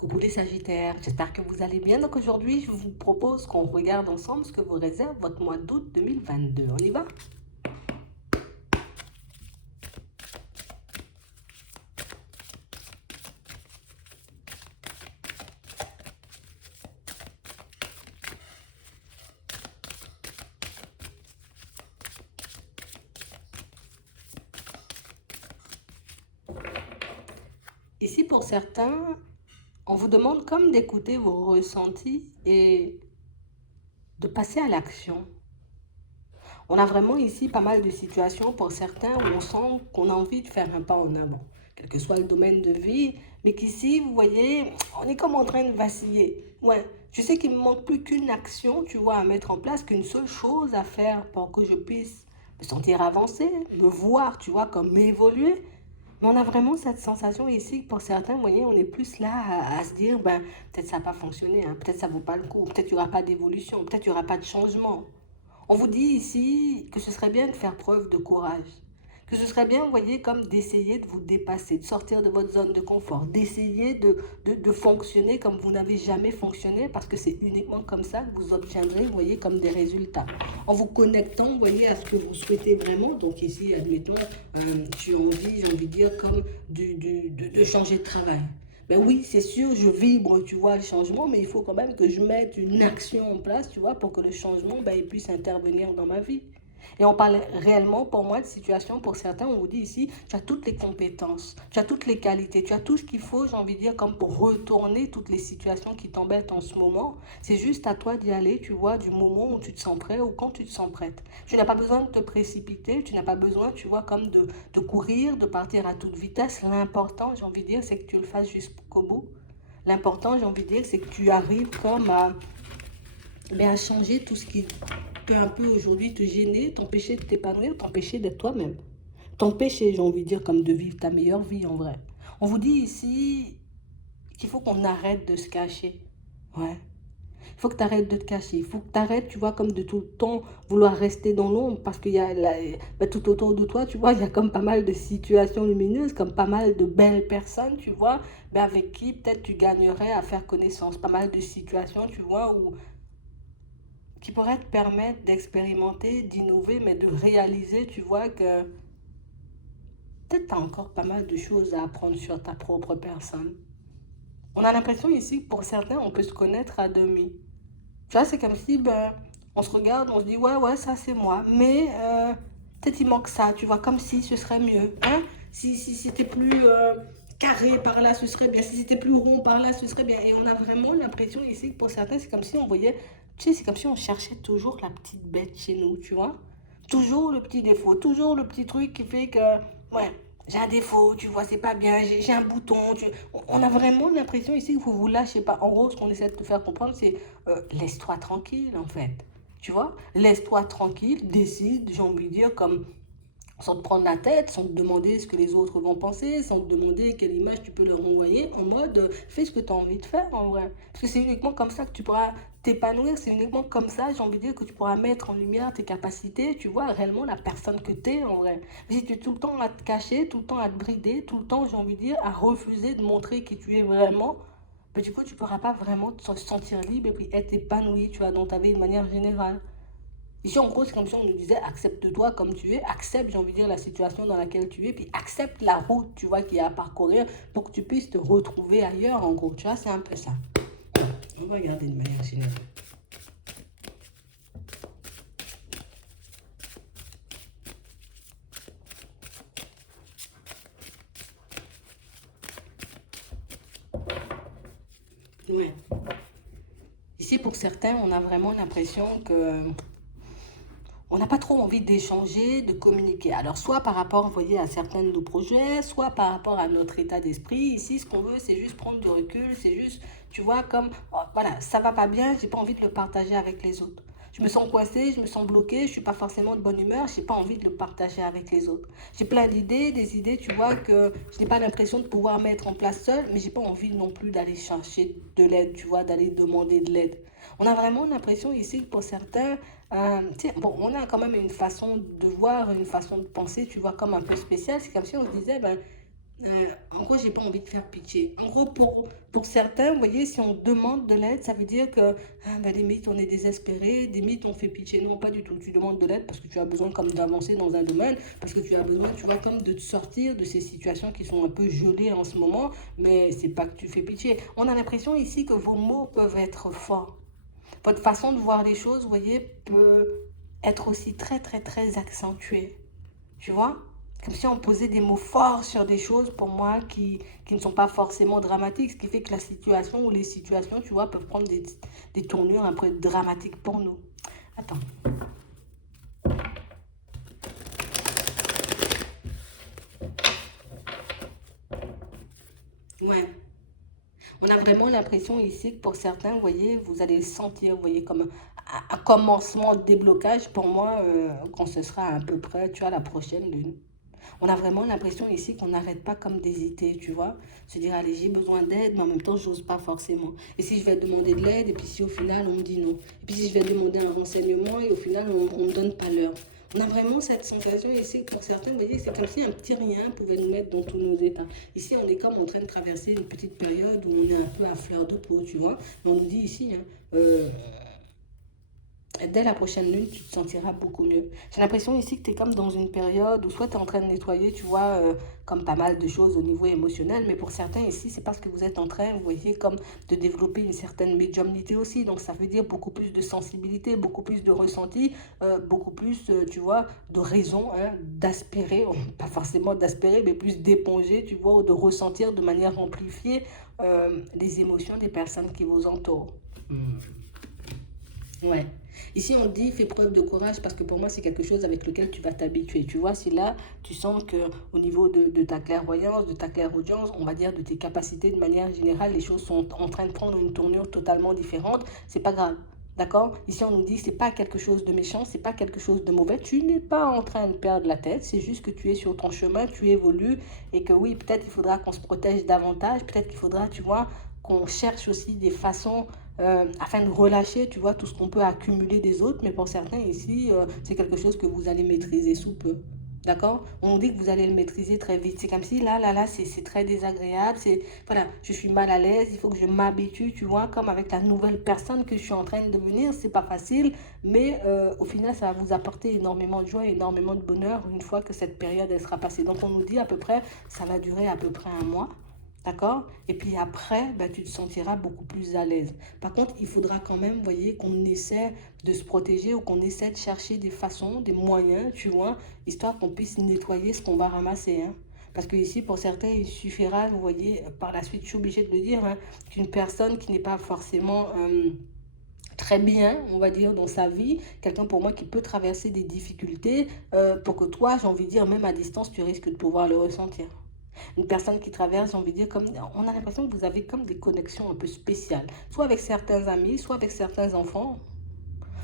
Coucou les Sagittaires, j'espère que vous allez bien. Donc aujourd'hui, je vous propose qu'on regarde ensemble ce que vous réserve votre mois d'août 2022. On y va? Ici, pour certains, on vous demande comme d'écouter vos ressentis et de passer à l'action. On a vraiment ici pas mal de situations pour certains où on sent qu'on a envie de faire un pas en avant, quel que soit le domaine de vie, mais qu'ici, vous voyez, on est comme en train de vaciller. Ouais, je sais qu'il me manque plus qu'une action, tu vois, à mettre en place, qu'une seule chose à faire pour que je puisse me sentir avancer, me voir, tu vois, comme évoluer. Mais on a vraiment cette sensation ici que pour certains, vous voyez, on est plus là à se dire, ben, peut-être ça n'a pas fonctionné, hein, peut-être ça ne vaut pas le coup, peut-être il n'y aura pas d'évolution, peut-être il n'y aura pas de changement. On vous dit ici que ce serait bien de faire preuve de courage, que ce serait bien, vous voyez, comme d'essayer de vous dépasser, de sortir de votre zone de confort, d'essayer de fonctionner comme vous n'avez jamais fonctionné, parce que c'est uniquement comme ça que vous obtiendrez, vous voyez, comme des résultats. En vous connectant, vous voyez, à ce que vous souhaitez vraiment. Donc ici, admettons, tu as envie, j'ai envie de dire, comme de changer de travail. Ben oui, c'est sûr, je vibre, tu vois, le changement, mais il faut quand même que je mette une action en place, tu vois, pour que le changement, ben, il puisse intervenir dans ma vie. Et on parle réellement, pour moi, de situation, pour certains, on vous dit ici, tu as toutes les compétences, tu as toutes les qualités, tu as tout ce qu'il faut, j'ai envie de dire, comme pour retourner toutes les situations qui t'embêtent en ce moment. C'est juste à toi d'y aller, tu vois, du moment où tu te sens prêt ou quand tu te sens prête. Tu n'as pas besoin de te précipiter, tu n'as pas besoin, tu vois, comme de courir, de partir à toute vitesse. L'important, j'ai envie de dire, c'est que tu le fasses jusqu'au bout. L'important, j'ai envie de dire, c'est que tu arrives comme à changer tout ce qui peut un peu aujourd'hui te gêner, t'empêcher de t'épanouir, t'empêcher d'être toi-même. T'empêcher, j'ai envie de dire, comme de vivre ta meilleure vie en vrai. On vous dit ici qu'il faut qu'on arrête de se cacher. Ouais. Il faut que tu arrêtes de te cacher. Il faut que tu arrêtes, tu vois, comme de tout le temps vouloir rester dans l'ombre parce qu'il y a tout autour de toi, tu vois, il y a comme pas mal de situations lumineuses, comme pas mal de belles personnes, tu vois, mais avec qui peut-être tu gagnerais à faire connaissance. Pas mal de situations, tu vois, où qui pourrait te permettre d'expérimenter, d'innover, mais de réaliser, tu vois, que peut-être tu as encore pas mal de choses à apprendre sur ta propre personne. On a l'impression ici que pour certains, on peut se connaître à demi. Tu vois, c'est comme si, ben, on se regarde, on se dit, ouais, ouais, ça c'est moi, mais peut-être il manque ça, tu vois, comme si ce serait mieux, hein. Si c'était plus carré par là, ce serait bien. Si c'était plus rond par là, ce serait bien. Et on a vraiment l'impression ici que pour certains, c'est comme si on voyait, tu sais, c'est comme si on cherchait toujours la petite bête chez nous, tu vois. Toujours le petit défaut, toujours le petit truc qui fait que, ouais, j'ai un défaut, tu vois, c'est pas bien, j'ai un bouton. On a vraiment l'impression ici que vous vous lâchez pas. En gros, ce qu'on essaie de te faire comprendre, c'est laisse-toi tranquille, en fait. Tu vois, laisse-toi tranquille, décide, j'ai envie de dire, comme sans te prendre la tête, sans te demander ce que les autres vont penser, sans te demander quelle image tu peux leur envoyer, en mode fais ce que tu as envie de faire en vrai. Parce que c'est uniquement comme ça que tu pourras t'épanouir, c'est uniquement comme ça, j'ai envie de dire, que tu pourras mettre en lumière tes capacités, tu vois, réellement la personne que tu es en vrai. Mais si tu es tout le temps à te cacher, tout le temps à te brider, tout le temps, j'ai envie de dire, à refuser de montrer qui tu es vraiment, mais du coup, tu ne pourras pas vraiment te sentir libre et puis être épanoui, tu vois, dans ta vie de manière générale. Ici, en gros, c'est comme si on nous disait, accepte-toi comme tu es, accepte, j'ai envie de dire, la situation dans laquelle tu es, puis accepte la route, tu vois, qu'il y a à parcourir pour que tu puisses te retrouver ailleurs, en gros. Tu vois, c'est un peu ça. On va regarder de manière générale. Ouais. Ici, pour certains, on a vraiment l'impression que on n'a pas trop envie d'échanger, de communiquer. Alors, soit par rapport, vous voyez, à certains de nos projets, soit par rapport à notre état d'esprit. Ici, ce qu'on veut, c'est juste prendre du recul, c'est juste, tu vois, comme, oh, voilà, ça va pas bien, j'ai pas envie de le partager avec les autres. Je me sens coincée, je me sens bloquée, je suis pas forcément de bonne humeur, j'ai pas envie de le partager avec les autres. J'ai plein d'idées, des idées, tu vois, que je n'ai pas l'impression de pouvoir mettre en place seule, mais j'ai pas envie non plus d'aller chercher de l'aide, tu vois, d'aller demander de l'aide. On a vraiment l'impression ici que pour certains, bon, on a quand même une façon de voir, une façon de penser, tu vois, comme un peu spéciale. C'est comme si on se disait, ben, En gros, j'ai pas envie de faire pitié. En gros, pour certains, vous voyez, si on demande de l'aide, ça veut dire que, ben, limite, on est désespéré, limite, on fait pitié. Non, pas du tout. Tu demandes de l'aide parce que tu as besoin comme d'avancer dans un domaine, parce que tu as besoin, tu vois, comme de te sortir de ces situations qui sont un peu gelées en ce moment, mais c'est pas que tu fais pitié. On a l'impression ici que vos mots peuvent être forts. Votre façon de voir les choses, vous voyez, peut être aussi très, très, très accentuée. Tu vois? Comme si on posait des mots forts sur des choses pour moi qui ne sont pas forcément dramatiques, ce qui fait que la situation ou les situations, tu vois, peuvent prendre des tournures un peu dramatiques pour nous. Attends. Ouais. On a vraiment l'impression ici que pour certains, vous voyez, vous allez le sentir, vous voyez, comme un commencement de déblocage pour moi, quand ce sera à peu près, tu vois, la prochaine lune. On a vraiment l'impression ici qu'on n'arrête pas comme d'hésiter, tu vois. Se dire, allez, j'ai besoin d'aide, mais en même temps, j'ose pas forcément. Et si je vais demander de l'aide, et puis si au final, on me dit non. Et puis si je vais demander un renseignement, et au final, on me donne pas l'heure. On a vraiment cette sensation ici que pour certains, vous voyez, c'est comme si un petit rien pouvait nous mettre dans tous nos états. Ici, on est comme en train de traverser une petite période où on est un peu à fleur de peau, tu vois. Mais on nous dit ici, hein, dès la prochaine lune, tu te sentiras beaucoup mieux. J'ai l'impression ici que tu es comme dans une période où soit tu es en train de nettoyer, tu vois, comme pas mal de choses au niveau émotionnel, mais pour certains ici, c'est parce que vous êtes en train, vous voyez, comme de développer une certaine médiumnité aussi. Donc ça veut dire beaucoup plus de sensibilité, beaucoup plus de ressenti, beaucoup plus, tu vois, de raison hein, d'aspirer, pas forcément d'aspirer, mais plus d'éponger, tu vois, ou de ressentir de manière amplifiée les émotions des personnes qui vous entourent. Hmm. Ouais. Ici, on dit fais preuve de courage parce que pour moi, c'est quelque chose avec lequel tu vas t'habituer. Tu vois, si là, tu sens que au niveau de ta clairvoyance, de ta clairaudience, on va dire de tes capacités de manière générale, les choses sont en train de prendre une tournure totalement différente, c'est pas grave. D'accord? Ici, on nous dit c'est pas quelque chose de méchant, c'est pas quelque chose de mauvais. Tu n'es pas en train de perdre la tête, c'est juste que tu es sur ton chemin, tu évolues et que oui, peut-être il faudra qu'on se protège davantage, peut-être qu'il faudra, tu vois, qu'on cherche aussi des façons afin de relâcher, tu vois, tout ce qu'on peut accumuler des autres. Mais pour certains ici, c'est quelque chose que vous allez maîtriser sous peu. D'accord? On dit que vous allez le maîtriser très vite. C'est comme si là, c'est très désagréable. C'est, voilà, je suis mal à l'aise. Il faut que je m'habitue, tu vois, comme avec la nouvelle personne que je suis en train de devenir. C'est pas facile, mais au final, ça va vous apporter énormément de joie, énormément de bonheur une fois que cette période, elle sera passée. Donc, on nous dit à peu près, ça va durer à peu près un mois. D'accord? Et puis après, ben, tu te sentiras beaucoup plus à l'aise. Par contre, il faudra quand même, vous voyez, qu'on essaie de se protéger ou qu'on essaie de chercher des façons, des moyens, tu vois, histoire qu'on puisse nettoyer ce qu'on va ramasser. Hein. Parce que ici, pour certains, il suffira, vous voyez, par la suite, je suis obligée de le dire, hein, qu'une personne qui n'est pas forcément très bien, on va dire, dans sa vie, quelqu'un pour moi qui peut traverser des difficultés, pour que toi, j'ai envie de dire, même à distance, tu risques de pouvoir le ressentir. Une personne qui traverse, j'ai envie de dire, comme, on a l'impression que vous avez comme des connexions un peu spéciales, soit avec certains amis, soit avec certains enfants,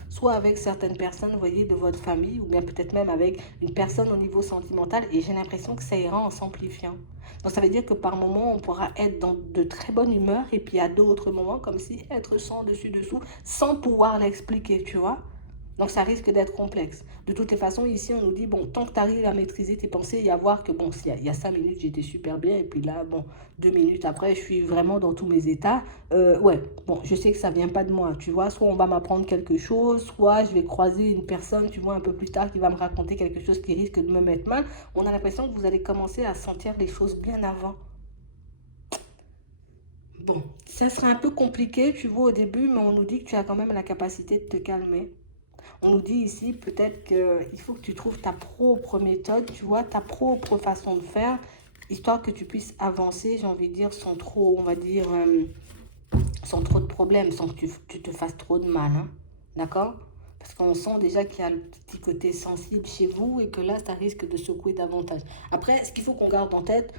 soit avec certaines personnes, vous voyez, de votre famille, ou bien peut-être même avec une personne au niveau sentimental, et j'ai l'impression que ça ira en s'amplifiant. Donc ça veut dire que par moments, on pourra être dans de très bonne humeur, et puis à d'autres moments, comme si être sans dessus-dessous, sans pouvoir l'expliquer, tu vois. Donc ça risque d'être complexe. De toutes les façons, ici, on nous dit, bon, tant que tu arrives à maîtriser tes pensées et à voir que, bon, il y a 5 minutes, j'étais super bien, et puis là, bon, 2 minutes après, je suis vraiment dans tous mes états. Ouais, bon, je sais que ça vient pas de moi, tu vois. Soit on va m'apprendre quelque chose, soit je vais croiser une personne, tu vois, un peu plus tard, qui va me raconter quelque chose qui risque de me mettre mal. On a l'impression que vous allez commencer à sentir les choses bien avant. Bon, ça sera un peu compliqué, tu vois, au début, mais on nous dit que tu as quand même la capacité de te calmer. On nous dit ici peut-être qu'il faut que tu trouves ta propre méthode, tu vois, ta propre façon de faire, histoire que tu puisses avancer, j'ai envie de dire, sans trop, on va dire, sans trop de problèmes, sans que tu te fasses trop de mal. Hein. D'accord? Parce qu'on sent déjà qu'il y a le petit côté sensible chez vous et que là, ça risque de secouer davantage. Après, ce qu'il faut qu'on garde en tête,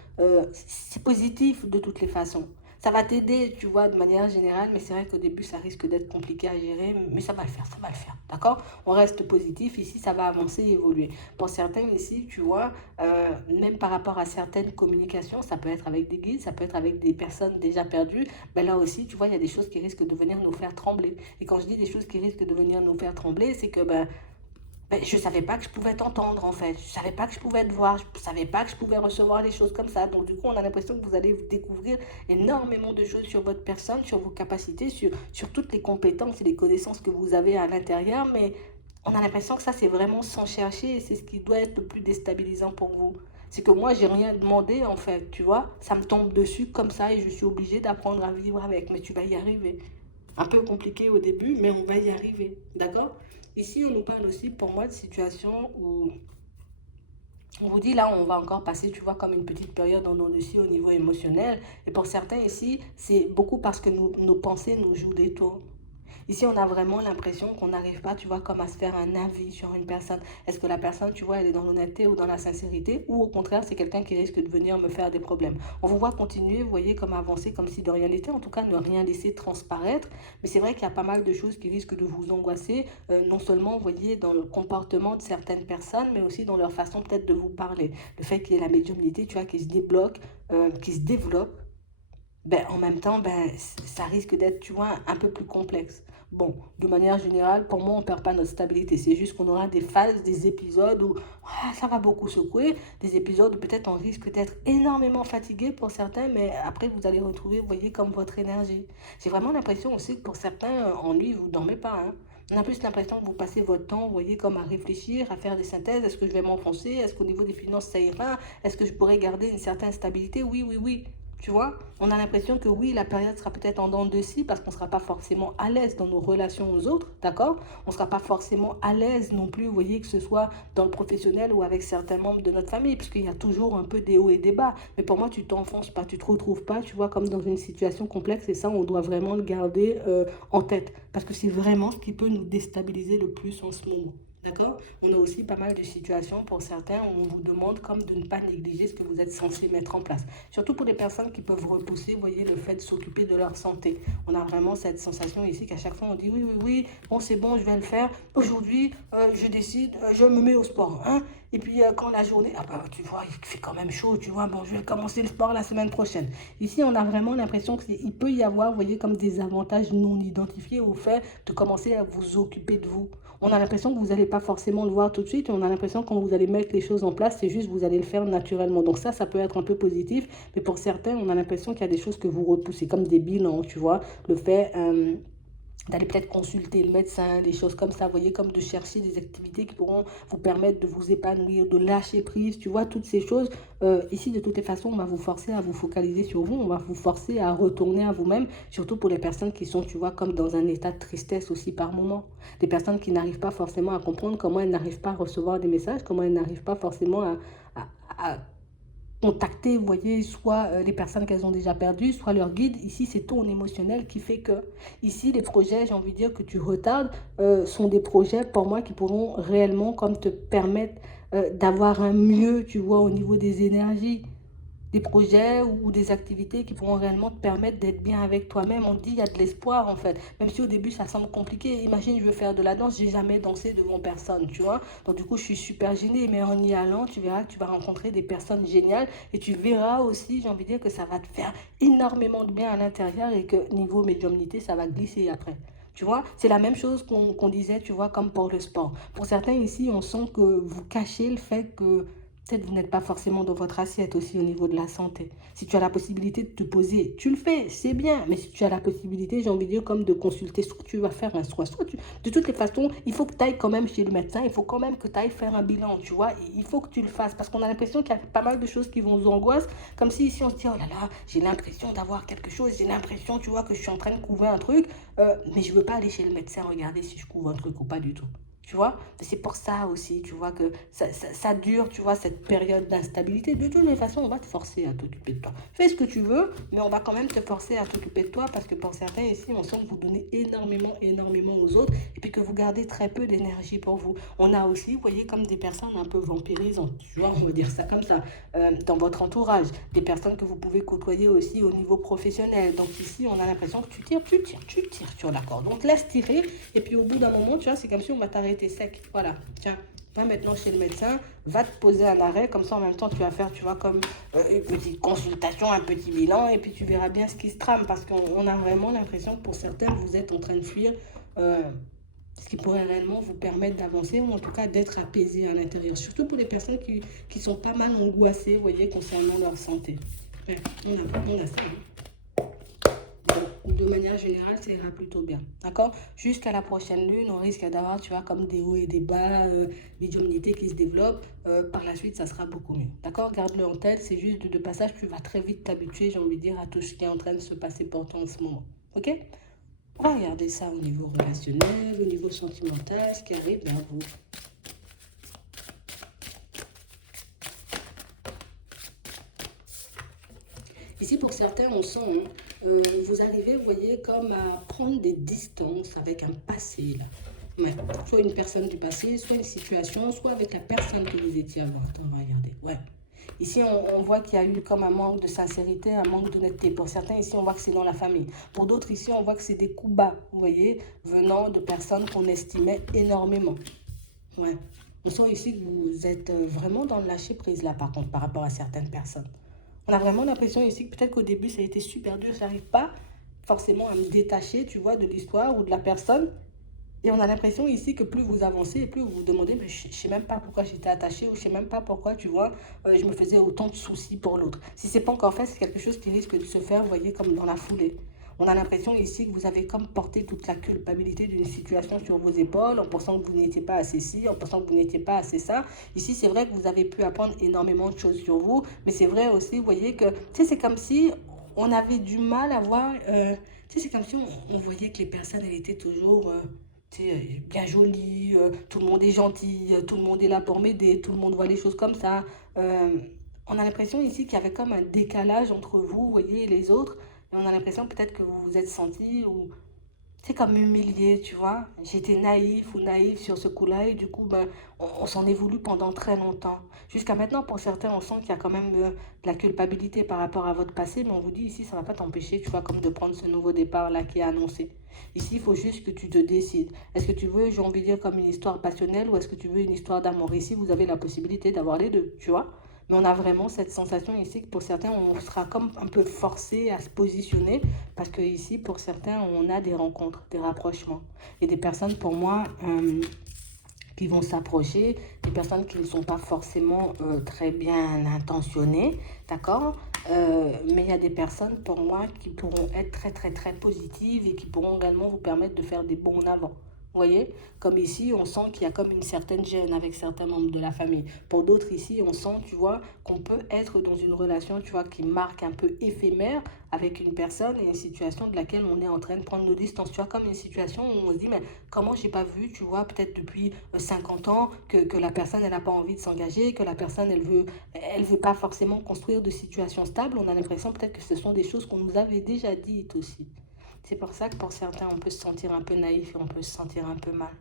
c'est positif de toutes les façons. Ça va t'aider, tu vois, de manière générale, mais c'est vrai qu'au début, ça risque d'être compliqué à gérer, mais ça va le faire, ça va le faire, d'accord? On reste positif, ici, ça va avancer et évoluer. Pour certains, ici, tu vois, même par rapport à certaines communications, ça peut être avec des guides, ça peut être avec des personnes déjà perdues, ben là aussi, tu vois, il y a des choses qui risquent de venir nous faire trembler. Et quand je dis des choses qui risquent de venir nous faire trembler, c'est que, ben, Ben, je ne savais pas que je pouvais t'entendre, en fait. Je ne savais pas que je pouvais te voir. Je ne savais pas que je pouvais recevoir des choses comme ça. Donc, du coup, on a l'impression que vous allez découvrir énormément de choses sur votre personne, sur vos capacités, sur toutes les compétences et les connaissances que vous avez à l'intérieur. Mais on a l'impression que ça, c'est vraiment sans chercher et c'est ce qui doit être le plus déstabilisant pour vous. C'est que moi, j'ai rien demandé, en fait, tu vois. Ça me tombe dessus comme ça et je suis obligée d'apprendre à vivre avec. Mais tu vas y arriver. Un peu compliqué au début, mais on va y arriver. D'accord? Ici, on nous parle aussi, pour moi, de situations où on vous dit là, on va encore passer, tu vois, comme une petite période en nous dessus au niveau émotionnel. Et pour certains ici, c'est beaucoup parce que nos pensées nous jouent des tours. Ici, on a vraiment l'impression qu'on n'arrive pas, tu vois, comme à se faire un avis sur une personne. Est-ce que la personne, tu vois, elle est dans l'honnêteté ou dans la sincérité, ou au contraire, c'est quelqu'un qui risque de venir me faire des problèmes. On vous voit continuer, vous voyez, comme avancer, comme si de rien n'était, en tout cas, ne rien laisser transparaître. Mais c'est vrai qu'il y a pas mal de choses qui risquent de vous angoisser, non seulement, vous voyez, dans le comportement de certaines personnes, mais aussi dans leur façon peut-être de vous parler. Le fait qu'il y ait la médiumnité, tu vois, qui se débloque, qui se développe, ben, en même temps, ben, ça risque d'être, tu vois, un peu plus complexe. Bon, de manière générale, pour moi, on ne perd pas notre stabilité. C'est juste qu'on aura des phases, des épisodes où ça va beaucoup secouer, des épisodes où peut-être on risque d'être énormément fatigué pour certains, mais après, vous allez retrouver, vous voyez, comme votre énergie. J'ai vraiment l'impression aussi que pour certains, en nuit, vous ne dormez pas. Hein. On a plus l'impression que vous passez votre temps, vous voyez, comme à réfléchir, à faire des synthèses. Est-ce que je vais m'enfoncer? Est-ce qu'au niveau des finances, ça ira? Est-ce que je pourrais garder une certaine stabilité? Oui, oui, oui. Tu vois, on a l'impression que oui, la période sera peut-être en dents de scie parce qu'on ne sera pas forcément à l'aise dans nos relations aux autres, d'accord? On ne sera pas forcément à l'aise non plus, vous voyez, que ce soit dans le professionnel ou avec certains membres de notre famille, puisqu'il y a toujours un peu des hauts et des bas. Mais pour moi, tu t'enfonces pas, tu te retrouves pas, tu vois, comme dans une situation complexe et ça, on doit vraiment le garder en tête parce que c'est vraiment ce qui peut nous déstabiliser le plus en ce moment. D'accord? On a aussi pas mal de situations pour certains où on vous demande comme de ne pas négliger ce que vous êtes censé mettre en place. Surtout pour les personnes qui peuvent repousser, vous voyez, le fait de s'occuper de leur santé. On a vraiment cette sensation ici qu'à chaque fois on dit oui, oui, oui, bon c'est bon, je vais le faire. Aujourd'hui, je décide, je me mets au sport. Hein? Et puis quand la journée, ah bah, tu vois, il fait quand même chaud, tu vois, bon, je vais commencer le sport la semaine prochaine. Ici, on a vraiment l'impression qu'il peut y avoir, vous voyez, comme des avantages non identifiés au fait de commencer à vous occuper de vous. On a l'impression que vous n'allez pas forcément le voir tout de suite. Et on a l'impression que quand vous allez mettre les choses en place, c'est juste vous allez le faire naturellement. Donc ça peut être un peu positif. Mais pour certains, on a l'impression qu'il y a des choses que vous repoussez, comme des bilans, tu vois. Le fait d'aller peut-être consulter le médecin, des choses comme ça, vous voyez, comme de chercher des activités qui pourront vous permettre de vous épanouir, de lâcher prise, tu vois, toutes ces choses. Ici, de toutes les façons, on va vous forcer à vous focaliser sur vous, on va vous forcer à retourner à vous-même, surtout pour les personnes qui sont, tu vois, comme dans un état de tristesse aussi par moment. Des personnes qui n'arrivent pas forcément à comprendre comment elles n'arrivent pas à recevoir des messages, comment elles n'arrivent pas forcément à contacter, vous voyez, soit les personnes qu'elles ont déjà perdues, soit leur guide. Ici, c'est ton émotionnel qui fait que, ici, les projets, j'ai envie de dire, que tu retardes, sont des projets, pour moi, qui pourront réellement, comme te permettre d'avoir un mieux, tu vois, au niveau des énergies, des projets ou des activités qui pourront réellement te permettre d'être bien avec toi-même. On dit il y a de l'espoir en fait. Même si au début ça semble compliqué. Imagine je veux faire de la danse, j'ai jamais dansé devant personne, tu vois. Donc du coup je suis super gênée. Mais en y allant, tu verras que tu vas rencontrer des personnes géniales et tu verras aussi, j'ai envie de dire que ça va te faire énormément de bien à l'intérieur et que niveau médiumnité, ça va glisser après. Tu vois, c'est la même chose qu'on disait, tu vois, comme pour le sport. Pour certains ici, on sent que vous cachez le fait que peut-être vous n'êtes pas forcément dans votre assiette aussi au niveau de la santé. Si tu as la possibilité de te poser, tu le fais, c'est bien. Mais si tu as la possibilité, j'ai envie de dire, comme de consulter, soit tu vas faire un soin, soit tu... De toutes les façons, il faut que tu ailles quand même chez le médecin, il faut quand même que tu ailles faire un bilan, tu vois. Il faut que tu le fasses parce qu'on a l'impression qu'il y a pas mal de choses qui vont nous angoisser. Comme si ici on se dit, oh là là, j'ai l'impression d'avoir quelque chose, j'ai l'impression, tu vois, que je suis en train de couvrir un truc, mais je ne veux pas aller chez le médecin regarder si je couvre un truc ou pas du tout. Tu vois, c'est pour ça aussi, tu vois, que ça dure, tu vois, cette période d'instabilité. De toutes les façons, on va te forcer à t'occuper de toi. Fais ce que tu veux, mais on va quand même te forcer à t'occuper de toi parce que pour certains ici, on sent que vous donnez énormément, énormément aux autres et puis que vous gardez très peu d'énergie pour vous. On a aussi, vous voyez, comme des personnes un peu vampirisantes, tu vois, on va dire ça comme ça, dans votre entourage. Des personnes que vous pouvez côtoyer aussi au niveau professionnel. Donc ici, on a l'impression que tu tires, sur la corde. Donc laisse tirer et puis au bout d'un moment, tu vois, c'est comme si on va t'arrêter sec. Voilà, tiens. Va maintenant chez le médecin, va te poser un arrêt, comme ça en même temps tu vas faire, tu vois, comme une petite consultation, un petit bilan, et puis tu verras bien ce qui se trame, parce qu'on a vraiment l'impression que pour certains, vous êtes en train de fuir Ce qui pourrait réellement vous permettre d'avancer ou en tout cas d'être apaisé à l'intérieur. Surtout pour les personnes qui sont pas mal angoissées, vous voyez, concernant leur santé. Ouais, on a ça. Hein. De manière générale, ça ira plutôt bien. D'accord? Jusqu'à la prochaine lune, on risque d'avoir, tu vois, comme des hauts et des bas, médiumnité qui se développe. Par la suite, ça sera beaucoup mieux. D'accord? Garde-le en tête. C'est juste de passage. Tu vas très vite t'habituer, j'ai envie de dire, à tout ce qui est en train de se passer pour toi en ce moment. Ok? On va regarder ça au niveau relationnel, au niveau sentimental, ce qui arrive vers vous. Ici, pour certains, on sent, hein, vous arrivez, vous voyez, comme à prendre des distances avec un passé, là. Ouais. Soit une personne du passé, soit une situation, soit avec la personne que vous étiez avant. Attends, on va regarder. Ouais. Ici, on voit qu'il y a eu comme un manque de sincérité, un manque d'honnêteté. Pour certains, ici, on voit que c'est dans la famille. Pour d'autres, ici, on voit que c'est des coups bas, vous voyez, venant de personnes qu'on estimait énormément. Ouais. On sent ici que vous êtes vraiment dans le lâcher-prise, là, par contre, par rapport à certaines personnes. On a vraiment l'impression ici que peut-être qu'au début, ça a été super dur. Je n'arrive pas forcément à me détacher, tu vois, de l'histoire ou de la personne. Et on a l'impression ici que plus vous avancez et plus vous vous demandez, mais je ne sais même pas pourquoi j'étais attachée ou je ne sais même pas pourquoi, tu vois, je me faisais autant de soucis pour l'autre. Si ce n'est pas encore fait, c'est quelque chose qui risque de se faire, vous voyez, comme dans la foulée. On a l'impression ici que vous avez comme porté toute la culpabilité d'une situation sur vos épaules en pensant que vous n'étiez pas assez ci, en pensant que vous n'étiez pas assez ça. Ici, c'est vrai que vous avez pu apprendre énormément de choses sur vous, mais c'est vrai aussi, vous voyez, que, tu sais, c'est comme si on avait du mal à voir, tu sais, c'est comme si on voyait que les personnes, elles étaient toujours... bien jolie, tout le monde est gentil, tout le monde est là pour m'aider, tout le monde voit les choses comme ça. Euh, on a l'impression ici qu'il y avait comme un décalage entre vous, vous voyez, et les autres. Et on a l'impression peut-être que vous vous êtes senti ou c'est comme humilié, tu vois. J'étais naïf ou naïf sur ce coup-là et du coup, ben, on s'en est voulu pendant très longtemps. Jusqu'à maintenant, pour certains, on sent qu'il y a quand même de la culpabilité par rapport à votre passé, mais on vous dit ici, ça ne va pas t'empêcher, tu vois, comme de prendre ce nouveau départ-là qui est annoncé. Ici, il faut juste que tu te décides. Est-ce que tu veux, j'ai envie de dire, comme une histoire passionnelle ou est-ce que tu veux une histoire d'amour? Ici, vous avez la possibilité d'avoir les deux, tu vois. Mais on a vraiment cette sensation ici que pour certains, on sera comme un peu forcé à se positionner parce que ici, pour certains, on a des rencontres, des rapprochements. Et des personnes, pour moi, qui vont s'approcher, des personnes qui ne sont pas forcément très bien intentionnées, d'accord. Mais il y a des personnes, pour moi, qui pourront être très, très, très positives et qui pourront également vous permettre de faire des bons en avant. Vous voyez, comme ici, on sent qu'il y a comme une certaine gêne avec certains membres de la famille. Pour d'autres ici, on sent, tu vois, qu'on peut être dans une relation, tu vois, qui marque un peu éphémère avec une personne et une situation de laquelle on est en train de prendre nos distances. Tu vois, comme une situation où on se dit, mais comment j'ai pas vu, tu vois, peut-être depuis 50 ans, que la personne, elle n'a pas envie de s'engager, que la personne, elle veut pas forcément construire de situation stable. On a l'impression peut-être que ce sont des choses qu'on nous avait déjà dites aussi. C'est pour ça que pour certains, on peut se sentir un peu naïf et on peut se sentir un peu mal.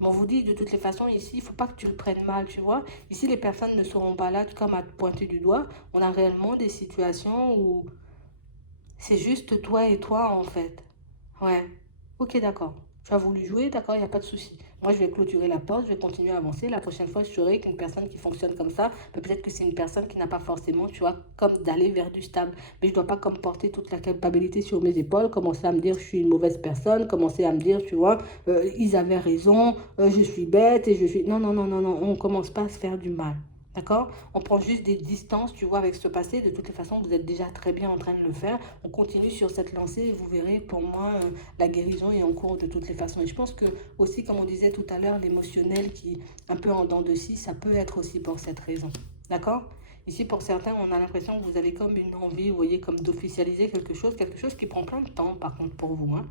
Mais on vous dit de toutes les façons ici, il ne faut pas que tu le prennes mal, tu vois. Ici, les personnes ne seront pas là comme à te pointer du doigt. On a réellement des situations où c'est juste toi et toi en fait. Ouais. Ok, d'accord. Tu as voulu jouer, d'accord, il n'y a pas de souci. Moi, je vais clôturer la porte, je vais continuer à avancer. La prochaine fois, je saurai qu'une personne qui fonctionne comme ça, peut-être que c'est une personne qui n'a pas forcément, tu vois, comme d'aller vers du stable. Mais je ne dois pas comme porter toute la culpabilité sur mes épaules, commencer à me dire je suis une mauvaise personne, commencer à me dire, tu vois, ils avaient raison, je suis bête et je suis... Non, non, non, non, non, on ne commence pas à se faire du mal. D'accord. On prend juste des distances, tu vois, avec ce passé. De toutes les façons, vous êtes déjà très bien en train de le faire. On continue sur cette lancée et vous verrez, pour moi, la guérison est en cours de toutes les façons. Et je pense que aussi, comme on disait tout à l'heure, l'émotionnel qui un peu en dents de scie, ça peut être aussi pour cette raison. D'accord. Ici, pour certains, on a l'impression que vous avez comme une envie, vous voyez, comme d'officialiser quelque chose qui prend plein de temps, par contre, pour vous. Hein.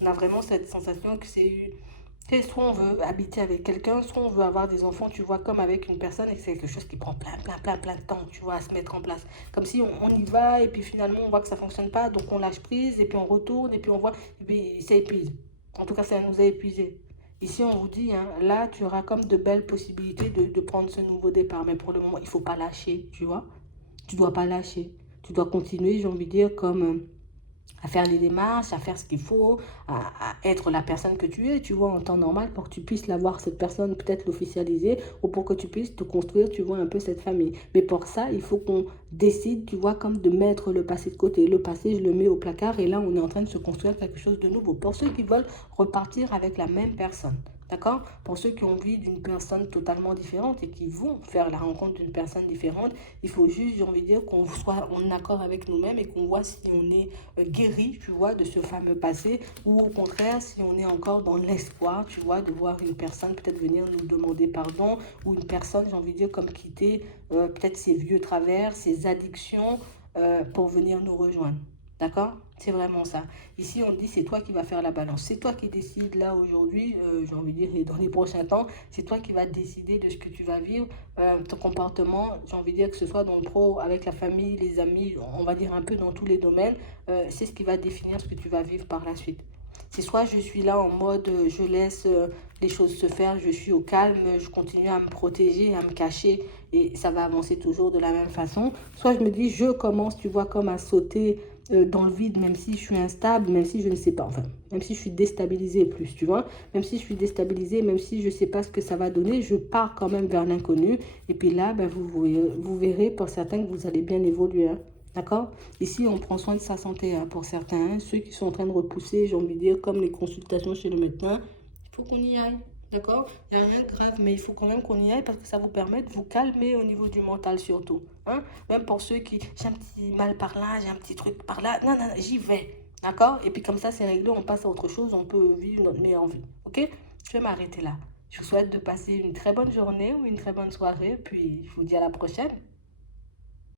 On a vraiment cette sensation que c'est soit on veut habiter avec quelqu'un, soit on veut avoir des enfants, tu vois, comme avec une personne, et que c'est quelque chose qui prend plein de temps, tu vois, à se mettre en place. Comme si on y va, et puis finalement, on voit que ça ne fonctionne pas, donc on lâche prise, et puis on retourne, et puis on voit, et puis ça épuise. En tout cas, ça nous a épuisés. Ici, on vous dit, hein, là, tu auras comme de belles possibilités de prendre ce nouveau départ, mais pour le moment, il ne faut pas lâcher, tu vois. Tu ne dois pas lâcher. Tu dois continuer, j'ai envie de dire, comme... à faire les démarches, à faire ce qu'il faut, à être la personne que tu es, tu vois, en temps normal, pour que tu puisses l'avoir, cette personne, peut-être l'officialiser, ou pour que tu puisses te construire, tu vois, un peu cette famille. Mais pour ça, il faut qu'on décide, tu vois, comme de mettre le passé de côté. Le passé, je le mets au placard, et là, on est en train de se construire quelque chose de nouveau. Pour ceux qui veulent repartir avec la même personne. D'accord? Pour ceux qui ont envie d'une personne totalement différente et qui vont faire la rencontre d'une personne différente, il faut juste, j'ai envie de dire, qu'on soit en accord avec nous-mêmes et qu'on voit si on est guéri, tu vois, de ce fameux passé, ou au contraire, si on est encore dans l'espoir, tu vois, de voir une personne peut-être venir nous demander pardon, ou une personne, j'ai envie de dire, comme quitter peut-être ses vieux travers, ses addictions, pour venir nous rejoindre. D'accord? C'est vraiment ça. Ici, on dit c'est toi qui vas faire la balance. C'est toi qui décides là aujourd'hui, j'ai envie de dire, et dans les prochains temps, c'est toi qui vas décider de ce que tu vas vivre, ton comportement, j'ai envie de dire que ce soit dans le pro, avec la famille, les amis, on va dire un peu dans tous les domaines, c'est ce qui va définir ce que tu vas vivre par la suite. C'est soit je suis là en mode je laisse les choses se faire, je suis au calme, je continue à me protéger, à me cacher et ça va avancer toujours de la même façon. Soit je me dis je commence, tu vois, comme à sauter dans le vide, même si je suis instable, même si je ne sais pas, enfin, même si je suis déstabilisée plus, tu vois, même si je suis déstabilisée, même si je ne sais pas ce que ça va donner, je pars quand même vers l'inconnu. Et puis là, ben, vous verrez pour certains que vous allez bien évoluer. Hein. D'accord? Ici, on prend soin de sa santé hein, pour certains. Hein. Ceux qui sont en train de repousser, j'ai envie de dire, comme les consultations chez le médecin, il faut qu'on y aille. D'accord? Il n'y a rien de grave, mais il faut quand même qu'on y aille parce que ça vous permet de vous calmer au niveau du mental surtout. Hein? Même pour ceux qui, j'ai un petit mal par là, j'ai un petit truc par là. Non, non, non, j'y vais. D'accord? Et puis comme ça, c'est réglé, on passe à autre chose, on peut vivre notre meilleure vie. Ok? Je vais m'arrêter là. Je vous souhaite de passer une très bonne journée ou une très bonne soirée, puis je vous dis à la prochaine.